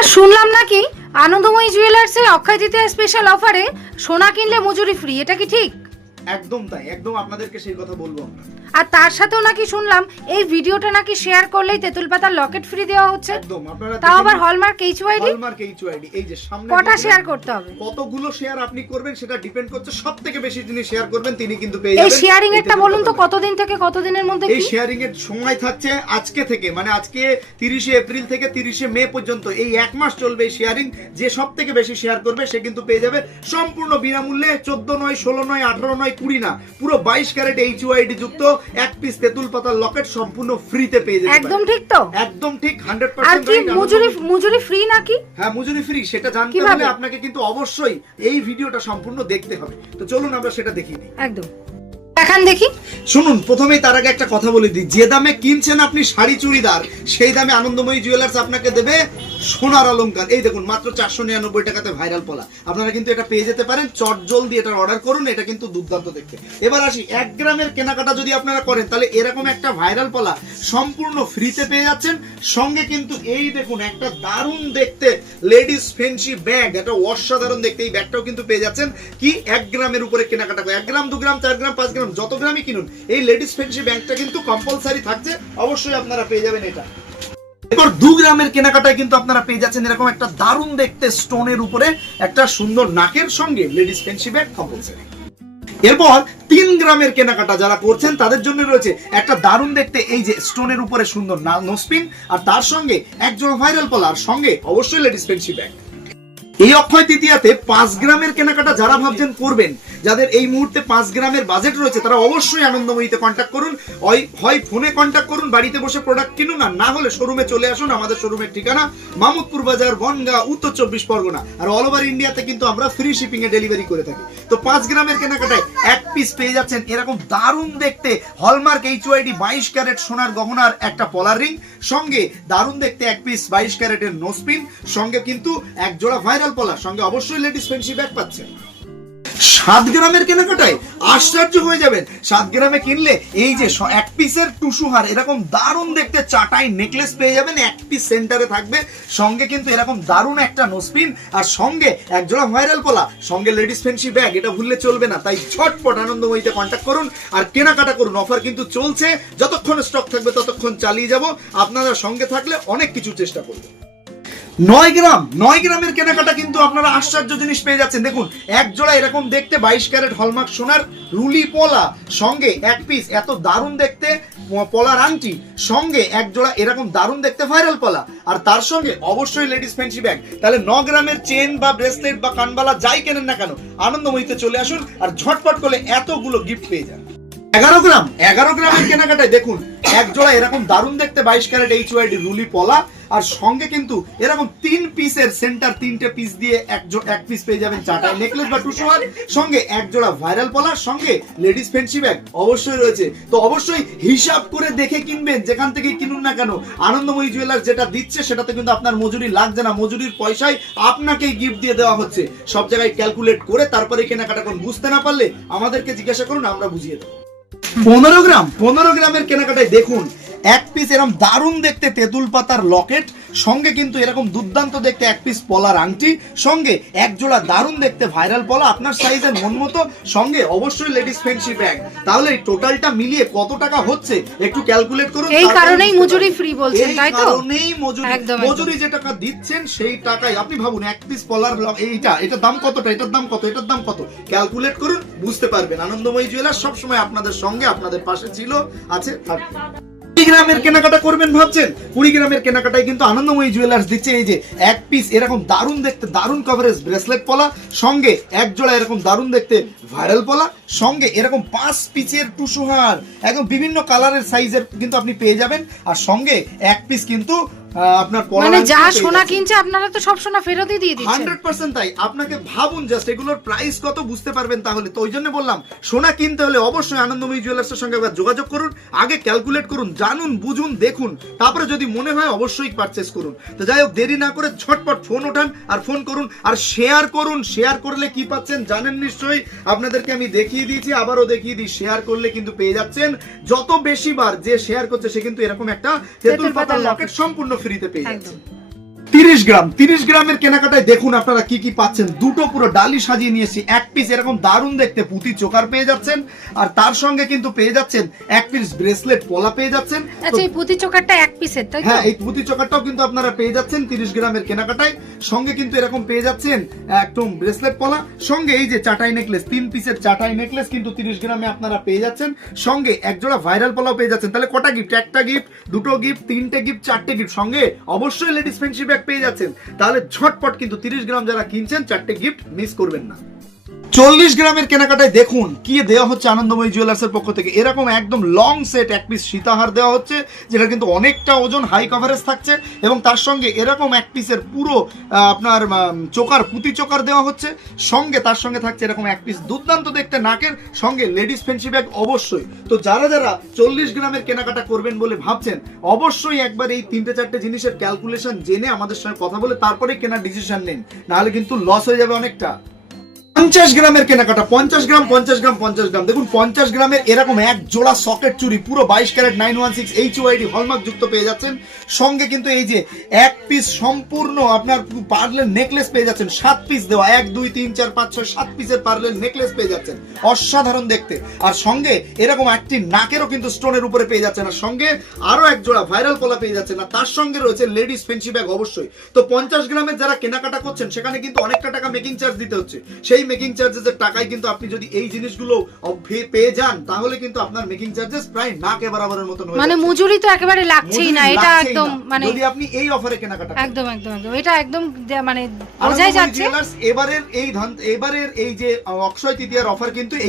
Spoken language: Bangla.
আর শুনলাম নাকি আনন্দময়ী জুয়েলার্সে অক্ষয় তৃতীয়া স্পেশাল অফারে সোনা কিনলে মজুরি ফ্রি, এটা কি ঠিক? একদম তাই, একদম আপনাদেরকে সেই কথা বলবো আমরা। আর তার সাথেও নাকি শুনলাম এই ভিডিওটা নাকি শেয়ার করলেই তেঁতুল পাতার লকেট ফ্রি দেওয়া হচ্ছে। একদম, আপনারা তাও আবার হলমার্ক এইচইউআইডি। হলমার্ক এইচইউআইডি, এই যে সামনে কটা শেয়ার করতে হবে, কতগুলো শেয়ার আপনি করবেন সেটা ডিপেন্ড করছে। সবথেকে বেশি যিনি শেয়ার করবেন তিনি কিন্তু পেয়ে যাবেন। এই শেয়ারিং এরটা বলুন তো কতদিন থেকে কতদিনের মধ্যে? এই শেয়ারিং এর সময় থাকছে আজকে থেকে, মানে আজকে 30শে এপ্রিল থেকে 30শে মে পর্যন্ত, এই এক মাস চলবে এই শেয়ারিং। যে সবথেকে বেশি শেয়ার করবে সে কিন্তু পেয়ে যাবে সম্পূর্ণ বিনামূল্যে 14 নয় 16 নয় 18 নয় 20 না, পুরো 22 ক্যারেট এইচইউআইডি যুক্ত এক পিস তেঁতুল পাতার লকেট সম্পূর্ণ ফ্রিতে পেয়ে যাবেন। একদম ঠিক তো? একদম ঠিক, 100%। আর কি মজুরি ফ্রি নাকি? হ্যাঁ, মজুরি ফ্রি, সেটা জানতে হলে আপনাকে কিন্তু অবশ্যই এই ভিডিওটা সম্পূর্ণ দেখতে হবে। তো চলুন আমরা সেটা দেখিয়ে দিই। একদম দেখান দেখি। শুনুন, প্রথমেই তার আগে একটা কথা বলে দিই, যে দামে কিনছেন আপনি শাড়ি চুড়িদার, সেই দামে আনন্দময়ী জুয়েলার্স আপনাকে দেবে সোনার অলংকার। এই দেখুন, মাত্র 499 টাকাতে ভাইরাল পলা। আপনারা কিন্তু এটা পেয়ে যেতে পারেন, চট জলদি এটা অর্ডার করুন, এটা কিন্তু দুর্দান্ত দেখতে। এবার আসি, 1 গ্রামের কেনাকাটা যদি আপনারা করেন তাহলে এরকম একটা ভাইরাল পলা সম্পূর্ণ ফ্রিতে পেয়ে যাচ্ছেন। সঙ্গে কিন্তু এই দেখুন একটা দারুণ দেখতে লেডিস ফ্যান্সি ব্যাগ, এটা অসাধারণ দেখতে, এই ব্যাগটাও কিন্তু পেয়ে যাচ্ছেন। কি 1 গ্রামের উপরে কেনাকাটা করে, 1 গ্রাম 2 গ্রাম 4 গ্রাম 5 গ্রাম যত গ্রামই কিনুন, এই লেডিস ফ্যান্সি ব্যাগটা কিন্তু কম্পালসারি থাকছে, অবশ্যই আপনারা পেয়ে যাবেন এটা। এরপর 2 গ্রামের কেনাকাটায় কিন্তু আপনারা পেয়ে যাচ্ছেন এরকম একটা দারুণ দেখতে স্টোনের উপরে একটা সুন্দর নাকের সঙ্গে লেডিস ফ্যান্সি ব্যাগ কম্পালসারি। এরপর 3 গ্রামের কেনাকাটা যারা করছেন তাদের জন্য রয়েছে একটা দারুণ দেখতে এই যে স্টোনের উপরে সুন্দর নোসপিন, আর তার সঙ্গে একজোড়া ভাইরাল পলার সঙ্গে অবশ্যই লেডিস ফ্যান্সি ব্যাগ। এই অক্ষয় তৃতীয়াতে 5 গ্রামের কেনাকাটা যারা ভাবছেন করবেন, যাদের এই মুহূর্তে 5 গ্রামের বাজেট রয়েছে, তারা অবশ্যই আনন্দময়ীতে কন্ট্যাক্ট করুন। হয় ফোনে কন্ট্যাক্ট করুন, বাড়িতে বসে প্রোডাক্ট কিনুন, আর না হলে শোরুমে চলে আসুন। আমাদের শোরুমের ঠিকানা মামুদপুর বাজার, বনগাঁ, উত্তর 24 পরগনা। আর অল ওভার ইন্ডিয়াতে কিন্তু আমরা ফ্রি শিপিং এ ডেলিভারি করে থাকি। তো 5 গ্রামের কেনাকাটায় এক পিস পেয়ে যাচ্ছেন এরকম দারুণ দেখতে হলমার্ক এইচইউআইডি 22 ক্যারেট সোনার গহনার একটা পলার রিং, সঙ্গে দারুণ দেখতে এক পিস 22 ক্যারেটের নোসপিন, সঙ্গে কিন্তু এক জোড়া ভাইরাল পলার, সঙ্গে অবশ্যই লেডিস ফ্যান্সি ব্যাগ পাচ্ছেন। 7 গ্রামের কেনাকাটায় আশ্চর্য হয়ে যাবেন। 7 গ্রামে কিনলে এই যে এক পিসের টুসুহার এরকম দারুণ দেখতে চাটাই নেকলেস পেয়ে যাবেন, এক পিস সেন্টারে থাকবে, সঙ্গে কিন্তু এরকম দারুণ একটা নোসপিন, আর সঙ্গে এক জোড়া ভাইরাল পলা, সঙ্গে লেডিস ফ্যান্সি ব্যাগ, এটা ভুললে চলবে না। তাই ঝটপট আনন্দময়ীতে কন্ট্যাক্ট করুন আর কেনাকাটা করুন। অফার কিন্তু চলছে, যতক্ষণ স্টক থাকবে ততক্ষণ চালিয়ে যাব। আপনারা সঙ্গে থাকলে অনেক কিছু চেষ্টা করব। 9 গ্রামের কেনাকাটা কিন্তু আপনারা আশ্চর্য জিনিস পেয়ে যাচ্ছেন। দেখুন, এক জোড়া এরকম দেখতে 22 ক্যারেট হলমার্ক সোনার রুলি পলা, সঙ্গে এক পিস এত দারুণ দেখতে পলার আংটি, সঙ্গে এক জোড়া এরকম দারুণ দেখতে ভাইরাল পলা, আর তার সঙ্গে অবশ্যই লেডিস ফ্যান্সি ব্যাগ। তাহলে 9 গ্রামের চেন বা ব্রেসলেট বা কানবালা যাই কেনেন না কেন, আনন্দময়ীতে চলে আসুন আর ঝটপট করে এতগুলো গিফট পেয়ে যান। 11 গ্রামের কেনাকাটায় দেখুন এক জোড়া এরকম দারুণ দেখতে 22 ক্যারেট এইচইউআইডি রুলি পলা, আর সঙ্গে কিন্তু এরকম 3 পিসের সেন্টার 3টে পিস দিয়ে এক পিস পেয়ে যাবেন চাটাই নেকলেস বা টুসুহার, সঙ্গে এক জোড়া ভাইরাল পলার, সঙ্গে লেডিস ফ্যান্সি ব্যাগ অবশ্যই রয়েছে। তো অবশ্যই হিসাব করে দেখে কিনবেন, যেখান থেকে কিনুন না কেন। আনন্দময়ী জুয়েলার্স যেটা দিচ্ছে সেটাতে কিন্তু আপনার মজুরি লাগছে না, মজুরির পয়সায় আপনাকেই গিফট দিয়ে দেওয়া হচ্ছে। সব জায়গায় ক্যালকুলেট করে তারপরে কেনাকাটা করুন। বুঝতে না পারলে আমাদেরকে জিজ্ঞাসা করুন, আমরা বুঝিয়ে দেবো। 15 গ্রামের কেনাকাটায় দেখুন এক পিস এরকম দারুণ দেখতে তেঁতুল পাতার লকেট, সঙ্গে কিন্তু এরকম দুর্দান্ত দেখতে এক পিস পলার আংটি, সঙ্গে এক জোড়া দারুণ দেখতে ভাইরাল পলা আপনার সাইজের মন মতো, সঙ্গে অবশ্যই লেডিস ফ্যান্সি ব্যাগ। তাহলে এই টোটালটা মিলিয়ে কত টাকা হচ্ছে একটু ক্যালকুলেট করুন। এই কারণেই মজুরি ফ্রি বলছেন, তাই তো? কারণেই মজুরি যে টাকা দিচ্ছেন সেই টাকায় আপনি ভাবুন এক পিস পলার এটার দাম কতটা, এটার দাম কত, এটার দাম কত, ক্যালকুলেট করুন, বুঝতে পারবেন। আনন্দময়ী জুয়েলার্স সবসময় আপনাদের সঙ্গে, আপনাদের পাশে ছিল, আছে, থাকবে। 20 গ্রামের কেনাকাটা করবেন ভাবছেন, 20 গ্রামের কেনাকাটায় কিন্তু আনন্দময়ী জুয়েলার্স দিচ্ছে এই যে এক পিস এরকম দারুণ দেখতে দারুণ কভারেজ ব্রেসলেট পলা, সঙ্গে এক জোড়া এরকম দারুণ দেখতে ভাইরাল পলা, সঙ্গে এরকম 5 পিসের টুসুহার একদম বিভিন্ন কালারের সাইজের কিন্তু আপনি পেয়ে যাবেন, আর সঙ্গে এক পিস কিন্তু আপনার মানে যা সোনা কিনছে আপনারা তো সব সোনা ফেরতই দিয়ে দিচ্ছেন। 100% তাই। আপনাকে ভাবুন জাস্ট এগুলোর প্রাইস কত বুঝতে পারবেন তাহলে। তো ওই জন্য বললাম, সোনা কিনতে হলে অবশ্যই আনন্দময়ী জুয়েলার্সের সঙ্গে যোগাযোগ করুন, আগে ক্যালকুলেট করুন, জানুন, বুঝুন, দেখুন, তারপরে যদি মনে হয় অবশ্যই পারচেস করুন। তো যাই হোক, দেরি না করে ঝটপট ফোন ওঠান আর ফোন করুন আর শেয়ার করুন। শেয়ার করলে কি পাচ্ছেন জানেন নিশ্চয়ই, আপনাদেরকে আমি দেখিয়ে দিয়েছি, আবারও দেখিয়ে দিই। শেয়ার করলে কিন্তু পেয়ে যাচ্ছেন, যত বেশি বার যে শেয়ার করছে সে কিন্তু এরকম একটা তেঁতুল পাতার লকেট সম্পূর্ণ ফ্রিতে পেয়ে যাচ্ছে। 30 গ্রামের কেনাকাটায় দেখুন আপনারা কি কি পাচ্ছেন। দুটো পুরো ডালি সাজিয়ে নিয়েছি, এক পিস এরকম দারুণ দেখতে পুঁতি চোকার পেয়ে যাচ্ছেন, আর তার সঙ্গে কিন্তু পেয়ে যাচ্ছেন এক পিস ব্রেসলেট পলা পেয়ে যাচ্ছেন। আচ্ছা, এই পুঁতি চোকারটা এক পিসের, তাই তো? হ্যাঁ, এই পুঁতি চোকারটাও কিন্তু আপনারা পেয়ে যাচ্ছেন 30 গ্রামের কেনাকাটায়। সঙ্গে কিন্তু এরকম পেয়ে যাচ্ছেন একদম ব্রেসলেট পলা, সঙ্গে এই যে চাটাই নেকলেস, 3 পিসের চাটাই নেকলেস কিন্তু 30 গ্রামে আপনারা পেয়ে যাচ্ছেন। সঙ্গে এক জোড়া ভাইরাল পলাও পেয়ে যাচ্ছেন। তাহলে কটা গিফট? একটা গিফট, দুটো গিফট, 3টে গিফট, 4টে গিফট, সঙ্গে অবশ্যই লেডিস ফ্যান্সি ব্যাগ পেয়ে যাচ্ছেন। তাহলে ঝটপট কিন্তু 30 গ্রাম যারা কিনছেন 4টে গিফট মিস করবেন না। 40 গ্রামের কেনাকাটায় দেখুন কি দেওয়া হচ্ছে আনন্দময়ী জুয়েলার্স এর পক্ষ থেকে। এরকম একদম লং সেট এক পিস সীতাহার দেওয়া হচ্ছে, যেটা কিন্তু অনেকটা ওজন, হাই কভারেজ থাকছে, এবং তার সঙ্গে এরকম এক পিসের পুরো আপনার চোকার, পুঁতি চোকার দেওয়া হচ্ছে। সঙ্গে তার সঙ্গে থাকছে এরকম এক পিস দুর্দান্ত দেখতে নাকের সঙ্গে লেডিস ফ্যান্সি ব্যাগ অবশ্যই। তো যারা যারা 40 গ্রামের কেনাকাটা করবেন বলে ভাবছেন, অবশ্যই একবার এই 3-4টে জিনিসের ক্যালকুলেশন জেনে আমাদের সঙ্গে কথা বলে তারপরে কেনার ডিসিশন নিন, নাহলে কিন্তু লস হয়ে যাবে অনেকটা। 50 গ্রামের কেনাকাটা, 50 গ্রাম 50 গ্রাম 50 গ্রাম দেখুন 50 গ্রামের এরকম এক জোড়া সকেট চুড়ি পুরো 22 ক্যারেট 916 HYD হলমার্ক যুক্ত পেয়ে যাচ্ছেন। সঙ্গে কিন্তু এই যে এক পিস সম্পূর্ণ আপনার পার্লের নেকলেস পেয়ে যাচ্ছেন, 7 পিস দেওয়া, 1 2 3 4 5 6 7 পিসের পার্লের নেকলেস পেয়ে যাচ্ছেন, অসাধারণ দেখতে। আর সঙ্গে এরকম একটি নাকেরও কিন্তু স্টোনের উপরে পেয়ে যাচ্ছেন, আর সঙ্গে আরো এক জোড়া ভাইরাল পলা পেয়ে যাচ্ছেন, আর তার সঙ্গে রয়েছে লেডিস ফ্যান্সি ব্যাগ অবশ্যই। তো 50 গ্রামের যারা কেনাকাটা করছেন সেখানে কিন্তু অনেকটা টাকা মেকিং চার্জ দিতে হচ্ছে। সেই মেকিং চার্জেসের টাকায় কিন্তু আপনি যদি এই জিনিসগুলো পেয়ে যান, তাহলে কিন্তু আপনার মেকিং চার্জেস প্রায় নাকে বরাবরের মতন হয়ে মানে যাচ্ছে। মজুরি তো একেবারে লাগছেই না, এটা লাগছেই একদম না, মানে যদি আপনি এই অফারে কেনাকাটা করেন। একদম একদম একদম এটা একদম মানে বোঝাই যাচ্ছে। এবারের এই যে অক্ষয় তৃতীয়ার অফার কিন্তু এই